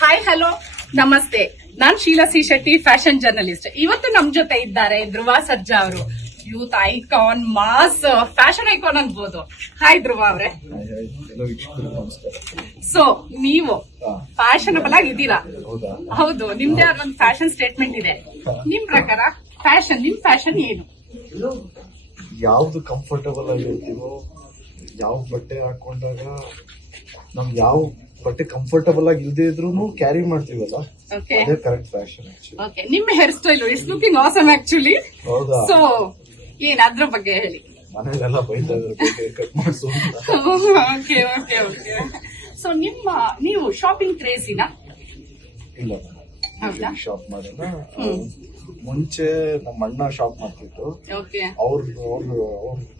Hi hello ನಮಸ್ತೆ, ನಾನ್ Sheela C Shetty, fashion journalist. ಇವತ್ತು ನಮ್ ಜೊತೆ ಇದ್ದಾರೆ ಧ್ರುವ ಸರ್ಜಾ ಅವರು, youth icon, mass fashion icon ಅನ್ಬೋದು. ಹಾಯ್ ಧ್ರುವ ಅವ್ರೆ. ಸೊ ನೀವು ಫ್ಯಾಷನಬಲ್ ಆಗಿದ್ದೀರಾ? ಹೌದು, ನಿಮ್ದೇ ಆದ ಒಂದು ಫ್ಯಾಷನ್ ಸ್ಟೇಟ್ಮೆಂಟ್ ಇದೆ. ನಿಮ್ ಪ್ರಕಾರ ನಿಮ್ ಫ್ಯಾಷನ್ ಏನು? ಯಾವ್ದು ಕಂಫರ್ಟಬಲ್ ಆಗಿರ್ತೀವೋ, ಯಾವ ಬಟ್ಟೆ ಹಾಕೊಂಡಾಗ ನಮ್ಗೆ ಯಾವ ಬಟ್ಟೆ ಕಂಫರ್ಟಬಲ್ ಆಗಿ ಇಲ್ಲದೆ ಇದ್ರೂ ಕ್ಯಾರಿ ಮಾಡ್ತೀವಲ್ಲ, ಅದೇ ಕರೆಕ್ಟ್ ಫ್ಯಾಷನ್. ಓಕೆ, ನಿಮ್ಮ hair style it's looking awesome actually. ಹೌದಾ? ಸೊ ಏನ್ ಅದ್ರ ಬಗ್ಗೆ ಹೇಳಿ. ಮನೇಲೆಲ್ಲ ಬೈತಾ ಇದ್ರು ಕಟ್ ಮಾಡಿಸು. Okay okay okay. ಸೊ ನೀವು ಶಾಪಿಂಗ್ ಕ್ರೇಜಿನ? ಇಲ್ಲ, ಶಾಪ್ ಮಾಡಲ್ಲ. ಮುಂಚೆ ನಮ್ಮ ಅಣ್ಣ ಶಾಪ್ ಮಾಡ್ತಿದ್ರು. ಅವ್ರ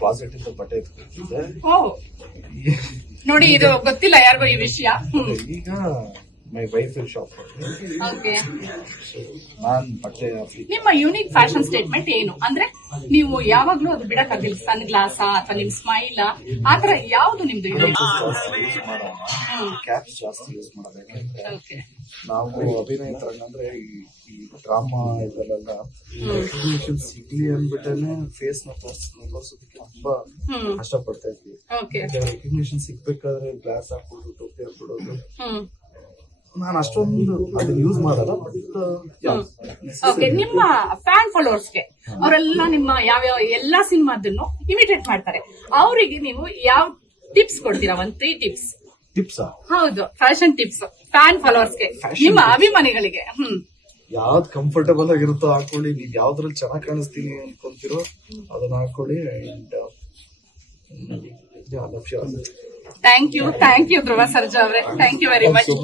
ಕ್ಲಾಸೆಟ್ ಇಂದ ಬಟ್ಟೆ ಎತ್ಕೊಳ್ತಿದ್ದೆ. ನೋಡಿ, ಇದು ಗೊತ್ತಿಲ್ಲ ಯಾರಿಗೂ ಈ ವಿಷಯ. ಈಗ ಮೈ ವೈಫ್ ಶಾಪ್ ನಾನ್ ಬಟ್ಟೆ. ನಿಮ್ಮ ಯೂನಿಕ್ ಫ್ಯಾಷನ್ ಸ್ಟೇಟ್ಮೆಂಟ್ ಏನು? ಅಂದ್ರೆ ನೀವು ಯಾವಾಗ್ಲೂ ಅದು ಬಿಡಕ್ಕಾಗಿಲ್ಲ, ಸನ್ ಗ್ಲಾಸ್ ಅಥವಾ ನಿಮ್ ಸ್ಮೈಲ್ ಆತರ ಯಾವ್ದು ನಿಮ್ದು? ಕ್ಯಾಪ್ಸ್ ಜಾಸ್ತಿ ಯೂಸ್ ಮಾಡೋದು. ನಾವು ಅಭಿನಯಿತರ ಅಂದ್ರೆ ಈ ಡ್ರಾಮಾ ಇದರಲ್ಲೆಲ್ಲ ರೆಕಗ್ನಿಷನ್ ಸಿಗ್ಲಿ ಅಂದ್ಬಿಟ್ಟೇನೆ ಫೇಸ್ ನ ತೋರ್ಸೋದಕ್ಕೆ ತುಂಬಾ ಕಷ್ಟಪಡ್ತಾ ಇದ್ವಿ. ರೆಕಗ್ನಿಷನ್ ಸಿಗ್ಬೇಕಾದ್ರೆ ಗ್ಲಾಸ್ ಹಾಕ್ಬಿಟ್ಟು ಟೋಪಿ ಹಾಕ್ಬಿಡೋದು. ನಾನು ಅಷ್ಟೊಂದು ಅದನ್ನ ಯೂಸ್ ಮಾಡಲ್ಲ. ಓಕೆ, ನಿಮ್ಮ ಫ್ಯಾನ್ ಫಾಲೋವರ್ಸ್ಗೆ ಅವರೆಲ್ಲ ನಿಮ್ಮ ಯಾವ್ಯಾವ ಎಲ್ಲಾ ಸಿನಿಮಾದನ್ನು ಇಮಿಟೇಟ್ ಮಾಡ್ತಾರೆ, ಅವರಿಗೆ ನೀವು ಯಾವ ಟಿಪ್ಸ್ ಕೊಡ್ತೀರಾ? 3 ಟಿಪ್ಸ್. ಟಿಪ್ಸಾ? ಹೌದು, ಫ್ಯಾಷನ್ ಟಿಪ್ಸ್ ಫ್ಯಾನ್ ಫಾಲೋವರ್ಸ್ಗೆ, ನಿಮ್ಮ ಅಭಿಮಾನಿಗಳಿಗೆ. ಯಾವ್ದು ಕಂಫರ್ಟಬಲ್ ಆಗಿರುತ್ತೋ ಹಾಕೊಳ್ಳಿ. ನೀವ್ ಯಾವ್ದ್ರಲ್ಲಿ ಚೆನ್ನಾಗಿ ಕಾಣಿಸ್ತೀನಿ ಅನ್ಕೊಂತಿರೋ ಅದನ್ನ ಹಾಕೊಳ್ಳಿ. ಥ್ಯಾಂಕ್ ಯು ಧ್ರುವ ಸರ್ಜಾ ಅವರೇ, ಥ್ಯಾಂಕ್ ಯು ವೆರಿ ಮಚ್.